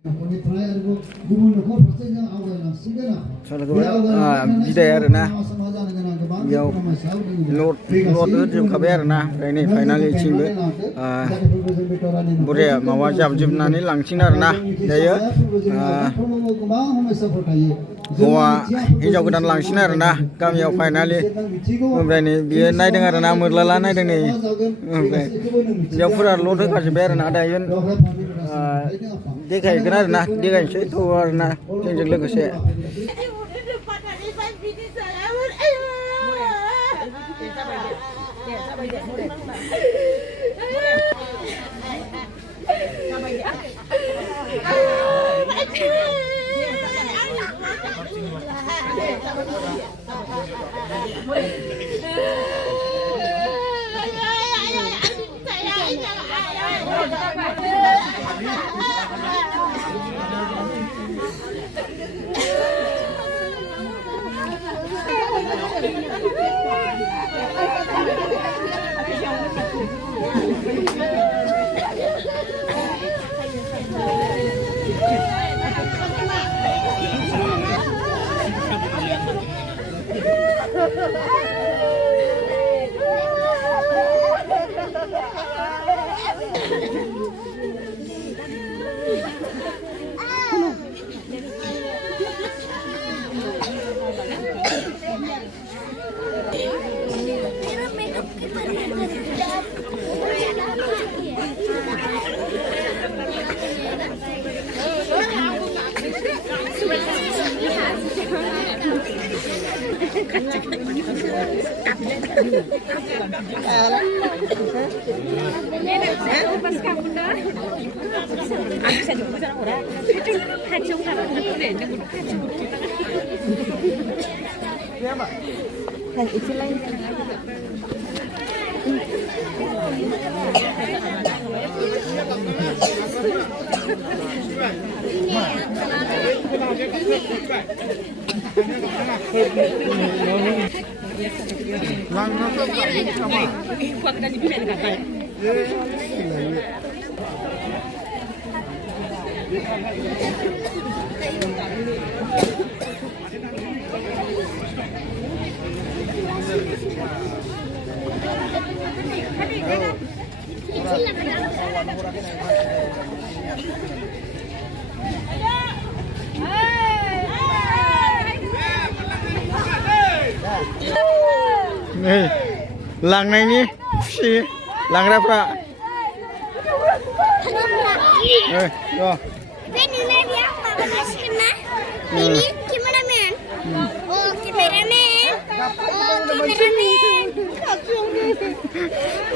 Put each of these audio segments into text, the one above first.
बिदाय आरो ना बेयाव लड होजोबखाबाय आरो ना ओमफ्राय नै फाइनालिथिंबो बुरैया माबा जाबजोबनानै लांसिगोन आरो ना दायो हौवा हिन्जाव गोदान लांसिगोन आरो ना गामियाव फाइनालि ओमफ्राय नै बियो नायदों आरो ना मोरलाला नायदों नै ओमफ्राय हिन्जावफोरा लड होखाजोब्बाय आरो ना दायो देखायगोन आरो ना देखायनोसै थ' आरो ना जोंजों लोगोसे नै लांनायनि खुसि लांग्राफ्रा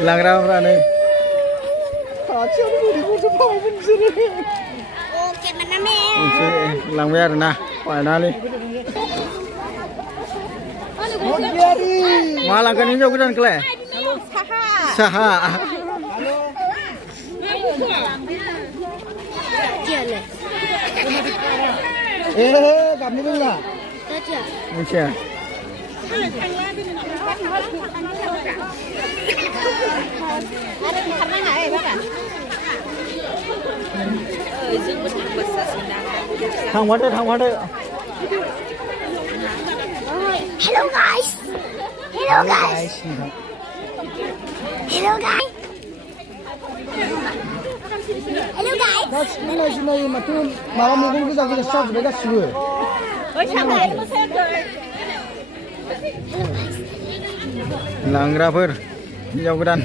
लांग्राफ्रा नै लांबाय आरो ना फाइनालि मा लांगोन हिन्जाव गोदानखौलाय साहा गाबनो रोंला मिथिया थांफादो Hello guys. Hello guys. Hello guys. Hello guys. सिनाय माथो माबा मैगं गोजा गोजा साजोबबाय गासिबो लांग्राफोर हिन्जाव गोदान